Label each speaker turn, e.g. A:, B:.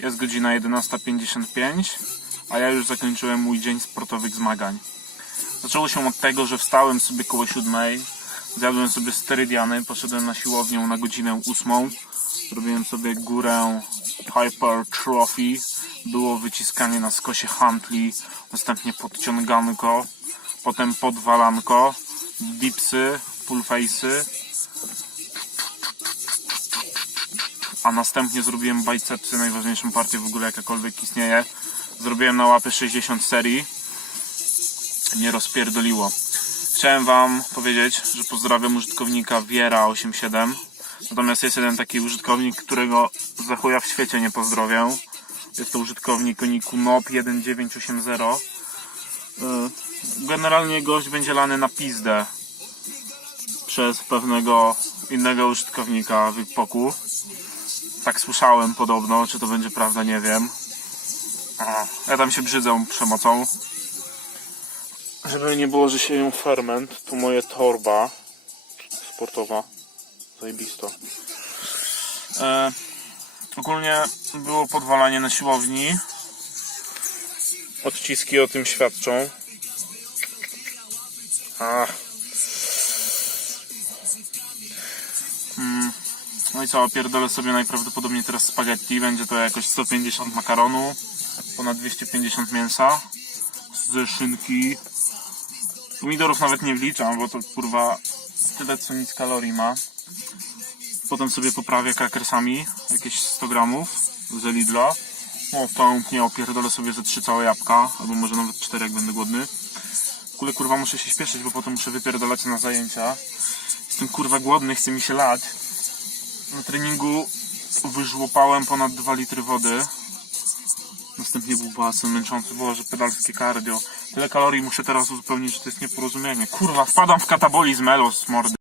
A: Jest godzina 11.55, a ja już zakończyłem mój dzień sportowych zmagań. Zaczęło się od tego, że wstałem sobie koło siódmej, zjadłem sobie sterydiany, poszedłem na siłownię na godzinę ósmą, zrobiłem sobie górę hypertrophy, było wyciskanie na skosie handli, następnie podciąganko, potem podwalanko, dipsy, pullface'y, a następnie zrobiłem bicepsy, najważniejszą partię w ogóle jakakolwiek istnieje. Zrobiłem na łapy 60 serii. Nie rozpierdoliło. Chciałem wam powiedzieć, że pozdrawiam użytkownika Wiera87. Natomiast jest jeden taki użytkownik, którego za chuja w świecie nie pozdrowię. Jest to użytkownik o niku NOP1980. Yy, Generalnie gość będzie lany na pizdę przez pewnego innego użytkownika Wypoku. Tak słyszałem podobno, czy to będzie prawda, nie wiem. Ja tam się brzydzę przemocą. Żeby nie było, że się ją ferment, to moje torba sportowa. Zajebisto. E, ogólnie było podwalanie na siłowni. Odciski o tym świadczą. Ach. No i co, pierdolę sobie najprawdopodobniej teraz spaghetti. Będzie to jakoś 150 makaronu, ponad 250 mięsa, z szynki. Pomidorów nawet nie wliczam, bo to kurwa tyle co nic kalorii ma. Potem sobie poprawię krakersami, jakieś 100 gramów z Lidla. No, w tą nie opierdolę sobie ze 3 całe jabłka, albo może nawet 4 jak będę głodny. W ogóle kurwa muszę się śpieszyć, bo potem muszę wypierdolać na zajęcia. Jestem kurwa głodny, chce mi się lać. Na treningu wyżłopałem ponad 2 litry wody. Następnie był basen męczący, było, że pedalskie cardio. Tyle kalorii muszę teraz uzupełnić, że to jest nieporozumienie. Kurwa, wpadam w katabolizm, elos, mordy.